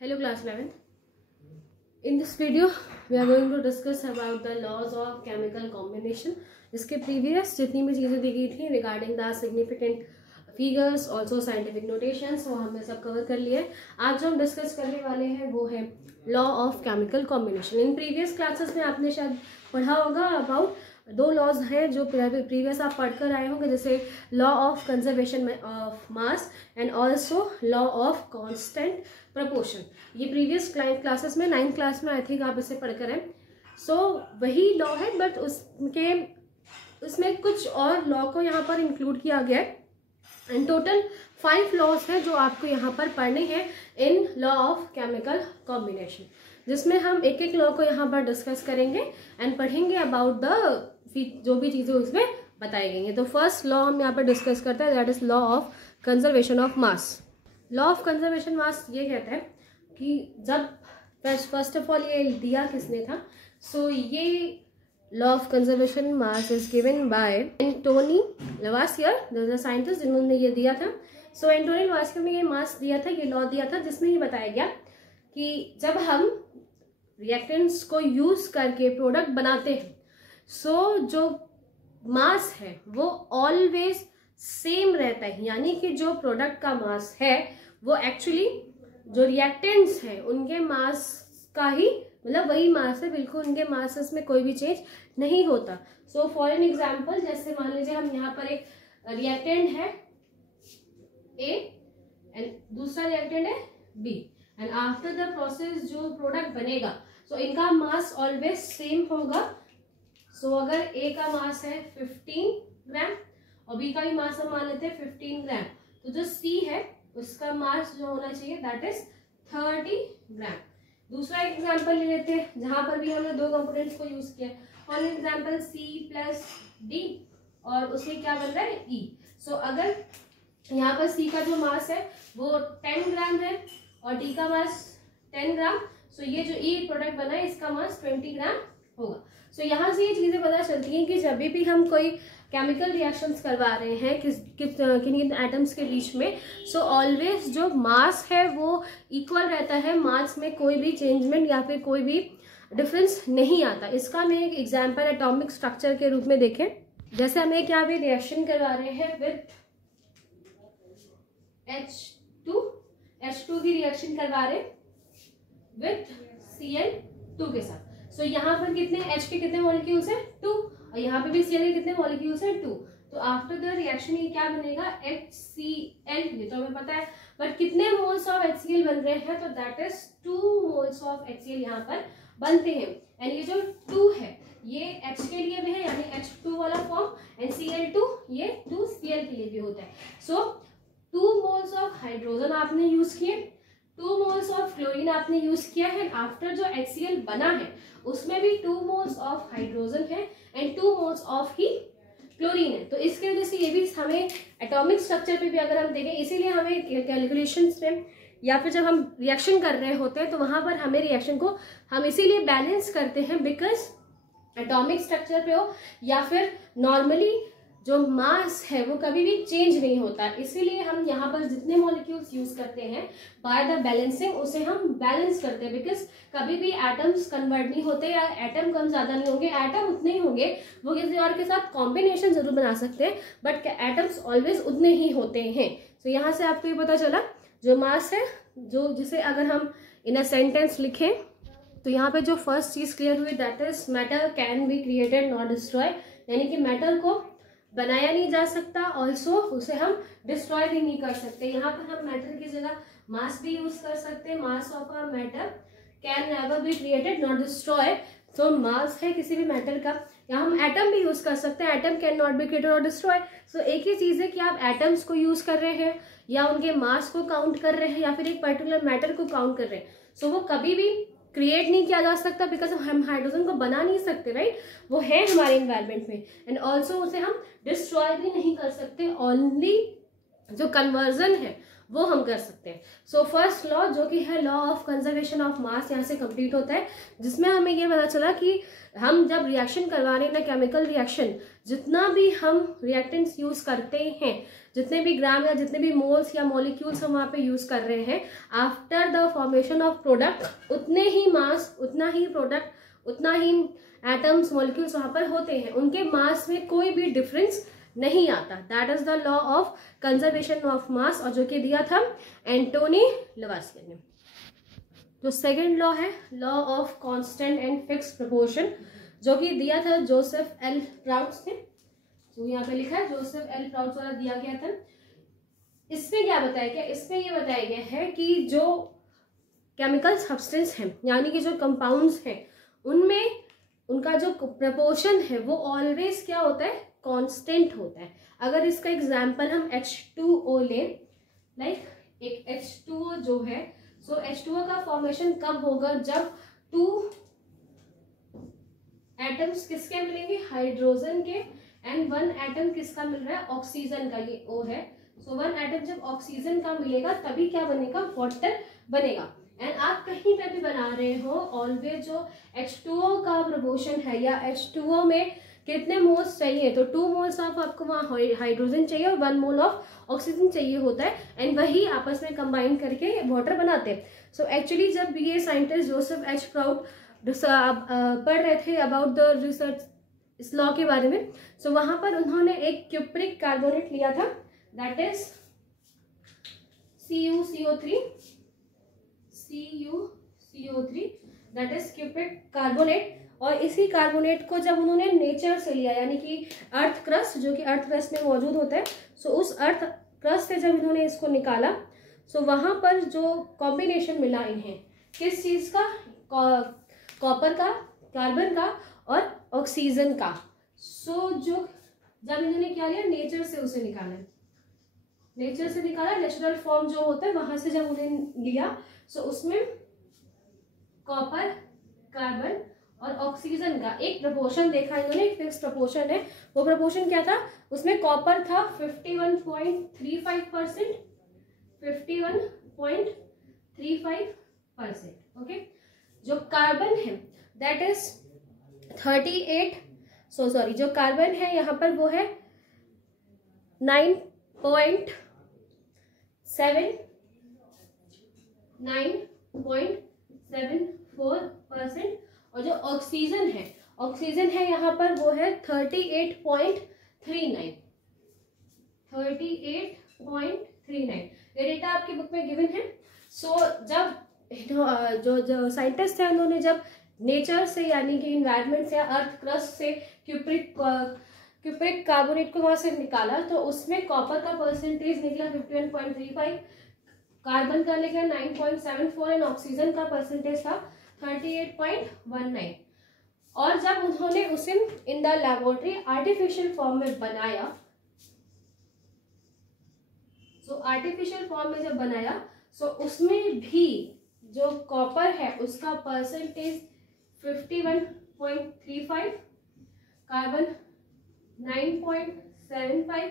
Hello class 11th. In this video we are going to discuss about the laws of chemical combination. इसके previous जितनी भी चीज़ें दी गई थी regarding the significant figures also scientific notations वो हमने सब कवर कर लिए। आज जो हम डिस्कस करने वाले हैं वो है law of chemical combination. In previous classes में आपने शायद पढ़ा होगा about दो लॉज हैं जो प्रीवियस आप पढ़कर आए होंगे, जैसे law of conservation of mass and also law of constant proportion. ये प्रीवियस क्लासेस में 9th क्लास में आई थिंक आप इसे पढ़कर हैं। सो वही लॉ है बट उसमें कुछ और लॉ को यहाँ पर इंक्लूड किया गया है एंड टोटल 5 लॉज हैं जो आपको यहाँ पर पढ़ने हैं in law of chemical combination, जिसमें हम एक एक लॉ को यहाँ पर डिस्कस करेंगे एंड पढ़ेंगे अबाउट द जो भी चीज़ें उसमें बताई गई हैं। तो फर्स्ट लॉ हम यहाँ पर डिस्कस करते हैं, that is law of conservation of mass. Law of conservation mass ये कहता है कि जब फर्स्ट ऑफ ऑल ये दिया किसने था, सो ये law of conservation mass is given by Antoine Lavoisier, the scientist जिन्होंने ये दिया था। सो एंटोनी लवासियर ने ये मास दिया था, ये लॉ दिया था, जिसमें ये बताया गया कि जब हम रिएक्टेंट्स को यूज करके प्रोडक्ट बनाते हैं सो जो मास है वो ऑलवेज सेम रहता है, यानी कि जो प्रोडक्ट का मास है वो एक्चुअली जो रिएक्टेंट्स हैं उनके मास का ही मतलब वही मास है, बिल्कुल उनके मासेस में कोई भी चेंज नहीं होता। सो फॉर एन एग्जांपल, जैसे मान लीजिए हम यहाँ पर एक रिएक्टेंट है ए एंड दूसरा रिएक्टेंट है B and after the process जो प्रोडक्ट बनेगा सो इनका मास ऑलवेज सेम होगा। सो अगर ए का मास है 15 ग्राम और बी का भी मास हम मान लेते हैं 15 ग्राम, तो जो सी है उसका मास जो होना चाहिए दैट इज 30 ग्राम। दूसरा एग्जांपल ले लेते हैं जहां पर भी हमने दो कंपोनेंट्स को यूज किया, for example C plus D और उसमें क्या बन रहा है ई। सो अगर यहाँ पर सी का जो मास है वो 10 ग्राम है और डी का मास 10 ग्राम, सो ये जो ई प्रोडक्ट बना है इसका मास 20 ग्राम होगा। सो यहाँ से ये चीज़ें पता चलती हैं कि जब भी हम कोई केमिकल रिएक्शंस करवा रहे हैं किन्हीं एटम्स के बीच में, सो ऑलवेज जो मास है वो इक्वल रहता है, मास में कोई भी चेंजमेंट या फिर कोई भी डिफरेंस नहीं आता। इसका मैं एक एग्जांपल एटॉमिक स्ट्रक्चर के रूप में देखें, जैसे हम एक यहाँ पे रिएक्शन करवा रहे हैं विथ H2 की रिएक्शन करवा रहे विथ Cl2 के साथ। सो यहाँ पर कितने H के कितने मॉलिक्यूल्स हैं 2 और यहाँ पे भी Cl के कितने मॉलिक्यूल्स हैं 2। तो आफ्टर द रिएक्शन ये क्या बनेगा HCl, ये तो हमें पता है, बट कितने मोल्स ऑफ HCl बन रहे हैं, तो that is 2 moles of HCl यहाँ पर बनते हैं। एंड ये जो 2 है ये H के लिए भी है यानी H2 वाला फॉर्म एंड Cl2 ये 2Cl के लिए भी होता है। सो 2 मोल्स ऑफ हाइड्रोजन आपने यूज किए, 2 मोल्स ऑफ क्लोरीन आपने यूज किया है, आफ्टर जो HCl बना है उसमें भी 2 मोल्स ऑफ हाइड्रोजन है and 2 moles of he chlorine है। तो इसके वजह से ये भी हमें एटॉमिक स्ट्रक्चर पे भी अगर हम देखें, इसीलिए हमें कैलकुलेशंस में या फिर जब हम रिएक्शन कर रहे होते हैं तो वहां पर हमें रिएक्शन को हम इसीलिए बैलेंस करते हैं बिकॉज एटॉमिक स्ट्रक्चर पे हो या फिर नॉर्मली जो मास है वो कभी भी चेंज नहीं होता, इसीलिए हम यहाँ पर जितने मॉलिक्यूल्स यूज करते हैं बाय द बैलेंसिंग उसे हम बैलेंस करते हैं, बिकॉज कभी भी एटम्स कन्वर्ट नहीं होते या एटम कम ज्यादा नहीं होंगे, एटम उतने ही होंगे, वो किसी और के साथ कॉम्बिनेशन जरूर बना सकते हैं बट एटम्स ऑलवेज उतने ही होते हैं। तो यहाँ से आपको ये पता चला जो मास है जो जिसे अगर हम इन अ सेंटेंस लिखें तो यहाँ पे जो फर्स्ट चीज क्लियर हुई that is matter can be created not destroy, यानी कि मैटर को बनाया नहीं जा सकता, ऑल्सो उसे हम डिस्ट्रॉय भी नहीं कर सकते। यहाँ पर हम मैटर की जगह मास भी यूज कर सकते हैं, mass of a matter can never be created not destroy. तो मास है किसी भी मैटर का, यहाँ हम एटम भी यूज कर सकते हैं, atom can not be created not destroy. So एक ही चीज है कि आप एटम्स को यूज कर रहे हैं या उनके मास को काउंट कर रहे हैं या फिर एक पर्टिकुलर मैटर को काउंट कर रहे हैं, सो वो कभी भी क्रिएट नहीं किया जा सकता बिकॉज हम हाइड्रोजन को बना नहीं सकते, राइट, वो है हमारे एनवायरनमेंट में एंड ऑल्सो उसे हम डिस्ट्रॉय भी नहीं कर सकते, ओनली जो कन्वर्जन है वो हम कर सकते हैं। सो फर्स्ट लॉ जो कि है लॉ ऑफ कंजर्वेशन ऑफ मास यहाँ से कंप्लीट होता है, जिसमें हमें ये पता चला कि हम जब रिएक्शन करवा रहे हैं ना केमिकल रिएक्शन, जितना भी हम रिएक्टेंट्स यूज करते हैं जितने भी ग्राम या जितने भी मोल्स या मॉलिक्यूल्स हम वहाँ पे यूज़ कर रहे हैं, after the formation of product उतने ही मास, उतना ही प्रोडक्ट, उतना ही एटम्स, मॉलिक्यूल्स वहाँ पर होते हैं, उनके मास में कोई भी डिफरेंस नहीं आता। That is the law of conservation of मास, और जो कि दिया था एंटोनी लवासियर ने। जो सेकेंड लॉ है law of constant and fix proportion, जो कि दिया था जोसेफ एल प्राउड्स ने, जो यहाँ पे लिखा है जोसेफ एल प्राउड्स द्वारा दिया गया था। इसमें क्या बताया गया, इसमें ये बताया गया है कि जो केमिकल सब्सटेंस हैं यानी कि जो कंपाउंड्स हैं उनमें उनका जो प्रपोर्शन है वो ऑलवेज क्या होता है, कांस्टेंट होता है। अगर इसका एग्जांपल हम H2O लें, लाइक एक H2O जो है, सो H2O का फॉर्मेशन कब होगा, जब 2 एटम्स किसके मिलेंगे, हाइड्रोजन के, एंड 1 एटम किसका मिल रहा है, ऑक्सीजन का, ये O है। सो 1 एटम जब ऑक्सीजन का मिलेगा तभी क्या बनेगा, वाटर बनेगा। एंड आप कहीं पे भी बना रहे हो, ऑलवेज जो H2O का प्रपोर्शन है या H2O में कितने मोल्स चाहिए, तो 2 मोल्स ऑफ आपको वहाँ हाइड्रोजन चाहिए और 1 मोल ऑफ ऑक्सीजन चाहिए होता है, एंड वही आपस में कंबाइन करके वाटर बनाते हैं। सो एक्चुअली जब ये साइंटिस्ट जोसेफ एच प्राउड पढ़ रहे थे अबाउट द रिसर्च इस लॉ के बारे में, सो वहां पर उन्होंने एक क्यूप्रिक कार्बोनेट लिया था, that is CuCO3, that is cupric carbonate. और इसी कार्बोनेट को जब उन्होंने नेचर से लिया, यानी कि अर्थ क्रस्ट, जो कि अर्थ क्रस्ट में मौजूद होता है, सो उस अर्थ क्रस्ट से जब इन्होंने इसको निकाला, सो वहां पर जो कॉम्बिनेशन मिला इन्हें किस चीज का, कॉपर का, कार्बन का और ऑक्सीजन का। सो जो जब इन्होंने क्या लिया, नेचर से उसे निकाला, नेचर से निकाला, नेचुरल फॉर्म जो होता है वहां से जब उन्हें लिया, सो उसमें कॉपर, कार्बन और ऑक्सीजन का एक प्रपोर्शन देखा इन्होंने, एक फिक्स प्रपोर्शन है। वो प्रपोर्शन क्या था, उसमें कॉपर था 51.35%, 51.35%, ओके। जो कार्बन है दैट इज 38, जो कार्बन है यहाँ पर वो है 9.74%, और जो ऑक्सीजन है यहाँ पर वो है 38.39। ये डेटा आपकी बुक में गिवन है। सो जब जो साइंटिस्ट है उन्होंने जब नेचर से यानी कि इन्वायरमेंट से, अर्थ क्रस्ट से क्यूप्रिक कार्बोनेट को वहां से निकाला, तो उसमें कॉपर का परसेंटेज निकला 51.35, कार्बन का निकला 9.74 एंड ऑक्सीजन का परसेंटेज था 38.19। और जब उन्होंने उसे in the laboratory artificial form में बनाया, आर्टिफिशियल फॉर्म में जब बनाया, उसमें भी जो कॉपर है उसका परसेंटेज 51.35, कार्बन 9.75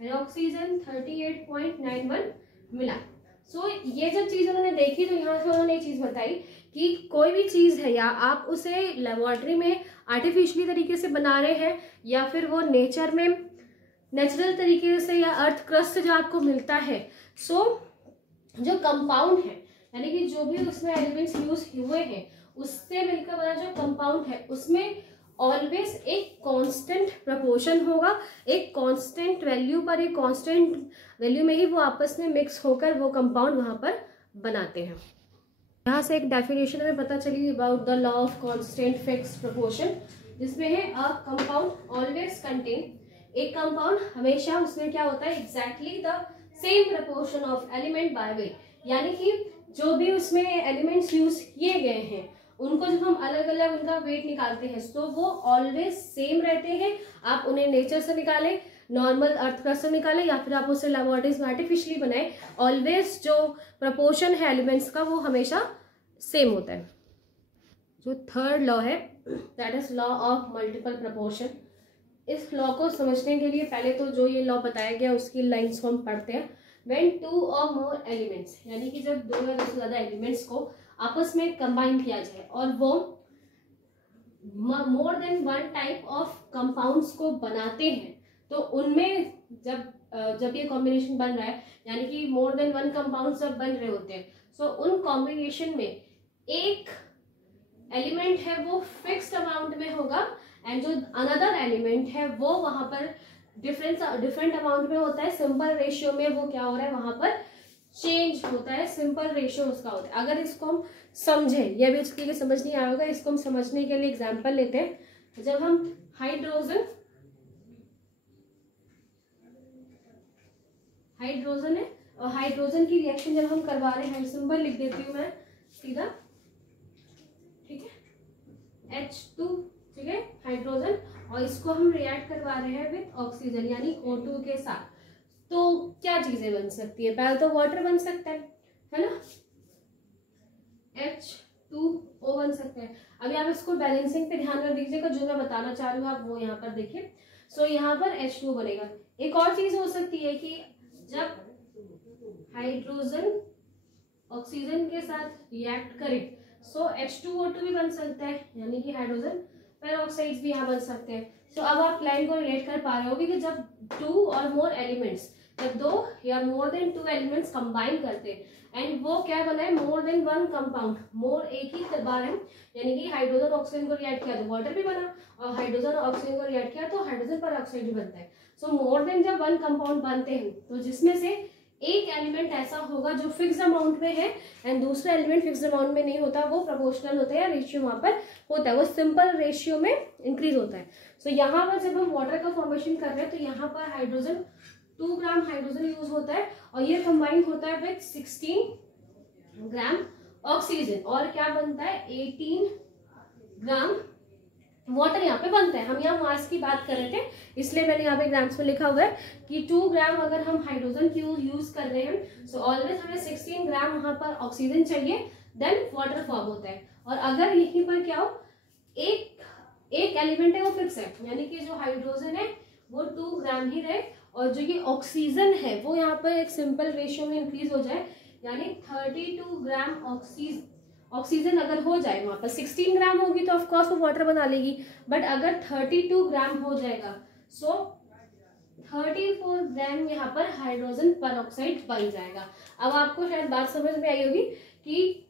एंड ऑक्सीजन 38.91 मिला। ये जब चीज उन्होंने देखी तो यहाँ से उन्होंने एक चीज बताई कि कोई भी चीज है, या आप उसे लेबोरेटरी में आर्टिफिशियली तरीके से बना रहे हैं, या फिर वो नेचर में नेचुरल तरीके से या अर्थ क्रस्ट से जो आपको मिलता है, जो कंपाउंड है यानी कि जो भी उसमें एलिमेंट्स यूज हुए हैं उससे मिलकर बना जो कंपाउंड है, उसमें ऑलवेज एक कांस्टेंट प्रपोर्शन होगा, एक कांस्टेंट वैल्यू पर, एक कांस्टेंट वैल्यू में ही वो आपस में मिक्स होकर वो कंपाउंड वहां पर बनाते हैं। यहाँ से एक डेफिनेशन हमें पता चली about the law of constant fixed proportion, जिसमें है अ कंपाउंड ऑलवेज कंटेन, एक कंपाउंड हमेशा उसमें क्या होता है, exactly the same proportion of element by weight, यानी कि जो भी उसमें एलिमेंट्स यूज किए गए हैं उनको जब हम अलग अलग उनका वेट निकालते हैं तो वो ऑलवेज सेम रहते हैं। आप उन्हें नेचर से निकालें, नॉर्मल अर्थ क्रस्ट से निकालें, या फिर आप उसे लैबोरेटरीज में आर्टिफिशियली बनाए, ऑलवेज जो प्रपोर्शन है एलिमेंट्स का वो हमेशा सेम होता है। जो थर्ड लॉ है that is law of multiple proportion. इस लॉ को समझने के लिए पहले तो जो ये लॉ बताया गया उसकी लाइन्स को हम पढ़ते हैं। व्हेन 2 or more एलिमेंट्स, यानी कि जब 2 या 2 से ज्यादा एलिमेंट्स को आपस में कंबाइन किया जाए और वो more than 1 type of compounds को बनाते हैं, तो उनमें जब जब ये कॉम्बिनेशन बन रहा है, यानी कि मोर देन वन कंपाउंड जब बन रहे होते हैं, सो उन कॉम्बिनेशन में एक एलिमेंट है वो फिक्स्ड अमाउंट में होगा एंड जो अनदर एलिमेंट है वो वहां पर डिफरेंट अमाउंट में होता है। सिंपल रेशियो में वो क्या हो रहा है, वहां पर चेंज होता है, सिंपल रेशियो उसका होता है। अगर इसको हम समझे, ये भी उसके लिए समझ नहीं आएगा, इसको हम समझने के लिए एग्जांपल लेते हैं। जब हम हाइड्रोजन है और हाइड्रोजन की रिएक्शन जब हम करवा रहे हैं, सिंबल लिख देती हूँ मैं सीधा, ठीक है, H2, ठीक है, हाइड्रोजन, और इसको हम रिएक्ट करवा रहे हैं विद ऑक्सीजन यानी O2 के साथ। तो क्या चीजें बन सकती है, पहले तो वाटर बन सकता है ना, H2O बन सकता है। अभी आप इसको बैलेंसिंग पे ध्यान रख दीजिएगा, जो मैं बताना चाह रही हूँ आप वो यहाँ पर देखिए। सो यहाँ पर H2O बनेगा। एक और चीज हो सकती है कि जब हाइड्रोजन ऑक्सीजन के साथ रिएक्ट करे, सो H2O2 भी बन सकता है, यानी कि हाइड्रोजन पेरोक्साइड्स भी यहाँ बन सकते हैं। सो अब आप लाइन को रिलेट कर पा रहे होगे कि जब टू और मोर एलिमेंट्स, जब दो या more than two elements combine करते हैं एंड वो क्या बना है, मोर देन वन कंपाउंड, मोर एक ही बार है, यानी कि हाइड्रोजन ऑक्सीजन को रिएक्ट किया तो वाटर भी बना, और हाइड्रोजन ऑक्सीजन को रिएक्ट किया तो हाइड्रोजन पेरोक्साइड भी बनता है। सो मोर देन जब वन कंपाउंड बनते हैं तो जिसमें से एक एलिमेंट ऐसा होगा जो फिक्स अमाउंट में है एंड दूसरा एलिमेंट फिक्स अमाउंट में नहीं होता, वो प्रोपोर्शनल होता है या रेशियो वहां पर होता है, वो सिंपल रेशियो में इंक्रीज होता है। सो यहाँ पर जब हम वाटर का फॉर्मेशन कर रहे हैं तो यहाँ पर हाइड्रोजन 2 ग्राम हाइड्रोजन यूज होता है और ये कंबाइन होता है विद 16 ग्राम ऑक्सीजन, और क्या बनता है 18 ग्राम वाटर यहाँ पे बनता है। हम यहाँ मास की बात कर रहे थे, इसलिए मैंने यहाँ पे ग्राम्स में लिखा हुआ है कि 2 ग्राम अगर हम हाइड्रोजन की यूज कर रहे हैं, सो ऑलवेज हमें 16 ग्राम वहां पर ऑक्सीजन चाहिए, देन वाटर फॉर्म होता है। और अगर यहीं पर क्या हो, एक एलिमेंट है वो फिक्स है, यानी कि जो हाइड्रोजन है वो 2 ग्राम ही रहे, और जो ये ऑक्सीजन है वो यहाँ पर एक सिंपल रेशियो में इंक्रीज हो जाए, यानी 32 ग्राम ऑक्सीजन अगर हो जाए, वहां पर 16 ग्राम होगी तो ऑफकोर्स वो वाटर बना लेगी, बट अगर 32 ग्राम हो जाएगा, सो 34 ग्राम यहाँ पर हाइड्रोजन पेरोक्साइड बन जाएगा। अब आपको शायद बात समझ में आई होगी कि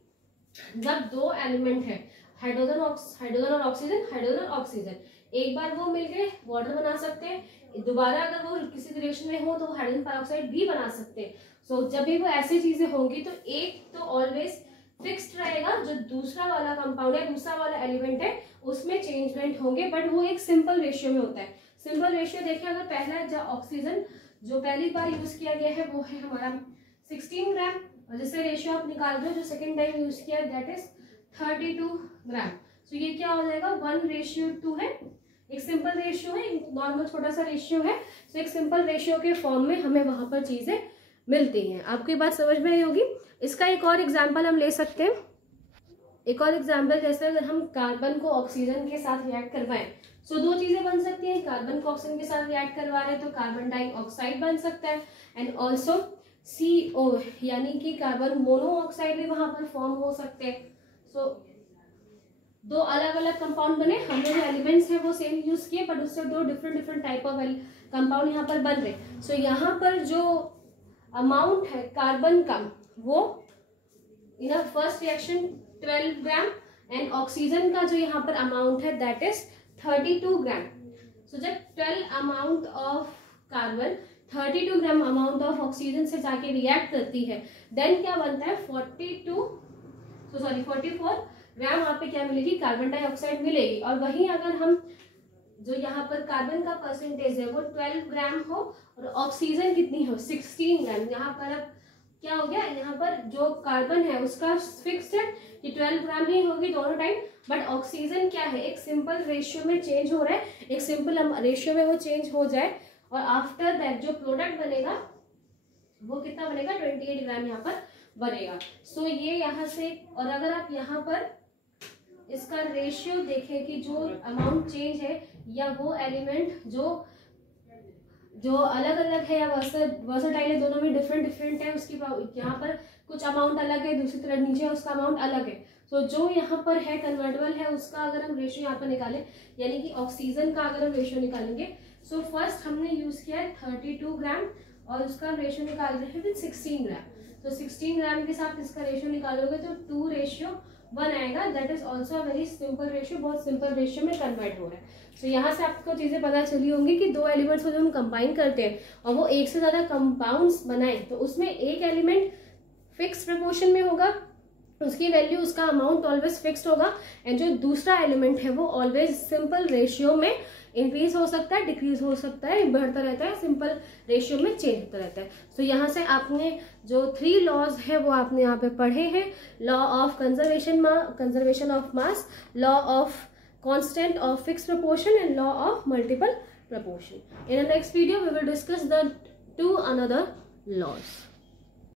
जब दो एलिमेंट है, हाइड्रोजन और ऑक्सीजन, एक बार वो मिलके वाटर बना सकते हैं, दोबारा अगर वो किसी रिएक्शन में हो तो वो हाइड्रोजन पेरोक्साइड भी बना सकते हैं। सो जब भी वो ऐसी चीजें होंगी तो एक तो ऑलवेज फिक्स्ड रहेगा, जो दूसरा वाला कंपाउंड है, दूसरा वाला एलिमेंट है, उसमें चेंजमेंट होंगे, बट वो एक सिंपल रेशियो में होता है। सिंपल रेशियो देखिए, अगर पहला जो ऑक्सीजन जो पहली बार यूज किया गया है वो है हमारा 16 ग्राम, और जिससे रेशियो आप निकाल रहे हो जो सेकेंड टाइम यूज किया दैट इज 32 ग्राम। सो ये क्या हो जाएगा 1:2 है, एक सिंपल रेशियो है, नॉर्मल छोटा सा रेशियो है। सो एक सिंपल रेशियो के फॉर्म में हमें वहां पर चीजें मिलती हैं। आपको ये बात समझ में आई होगी। इसका एक और एग्जाम्पल हम ले सकते हैं, एक और एग्जाम्पल जैसे अगर हम कार्बन को ऑक्सीजन के साथ रिएक्ट करवाएं, सो दो चीजें बन सकती हैं। कार्बन को ऑक्सीजन के साथ रिएक्ट करवा रहे हैं तो कार्बन डाइऑक्साइड बन सकता है, एंड ऑल्सो CO यानी कि कार्बन मोनोऑक्साइड भी वहां पर फॉर्म हो सकते हैं। सो दो अलग अलग कंपाउंड बने, हमने जो एलिमेंट्स है वो सेम यूज किए, बट उससे दो डिफरेंट टाइप ऑफ कंपाउंड यहाँ पर बन रहे। सो यहाँ पर जो अमाउंट है कार्बन का वो in first reaction 12 gram, and oxygen का जो यहाँ पर अमाउंट है दैट इज 32 ग्राम। सो जब 12 amount of carbon 32 gram amount of oxygen से जाके रिएक्ट करती है, देन क्या बनता है 44 ग्राम वहां पे क्या मिलेगी, कार्बन डाइऑक्साइड मिलेगी। और वहीं अगर हम जो यहाँ पर कार्बन का परसेंटेज है वो 12 ग्राम हो और ऑक्सीजन कितनी हो 16 ग्राम, यहाँ पर अब क्या हो गया, यहाँ पर जो कार्बन है उसका फिक्स्ड है कि 12 ग्राम ही होगी दोनों टाइम, बट ऑक्सीजन क्या है एक सिंपल रेशियो में चेंज हो रहा है, एक सिंपल रेशियो में वो चेंज हो जाए, और आफ्टर दैट जो प्रोडक्ट बनेगा वो कितना बनेगा 28 ग्राम यहाँ पर बनेगा। सो ये यहाँ से, और अगर आप यहाँ पर इसका रेशियो देखें कि जो अमाउंट चेंज है या वो एलिमेंट जो अलग अलग है या वर्सटाइल है, दोनों में डिफरेंट है, उसकी यहाँ पर कुछ अमाउंट अलग है, दूसरी तरफ नीचे उसका अमाउंट अलग है। तो जो यहाँ पर है कन्वर्टेबल है उसका अगर हम रेशियो यहाँ पर निकालें, यानी कि ऑक्सीजन का अगर हम रेशियो निकालेंगे, सो फर्स्ट हमने यूज किया है 32 ग्राम और उसका रेशियो निकाल रहे हैं विद 16 ग्राम। तो 16 ग्राम के साथ इसका रेशियो निकालोगे तो 2:1 आएगा। That is also a very simple ratio, बहुत सिंपल रेशियो में कन्वर्ट हो रहा है। तो यहाँ से आपको चीजें पता चली होंगी कि दो एलिमेंट्स को जब हम कंबाइन करते हैं और वो एक से ज्यादा कंपाउंड्स बनाए तो उसमें एक एलिमेंट फिक्स प्रपोर्शन में होगा, उसकी वैल्यू, उसका अमाउंट ऑलवेज फिक्स्ड होगा, एंड जो दूसरा एलिमेंट है वो ऑलवेज सिंपल रेशियो में इंक्रीज हो सकता है, डिक्रीज हो सकता है, बढ़ता रहता है, सिंपल रेशियो में चेंज होता रहता है। तो यहाँ से आपने जो 3 लॉज है वो आपने यहाँ पे पढ़े हैं, law of conservation of mass, law of constant of fixed proportion and law of multiple proportion. In the next video we will discuss the 2 another laws.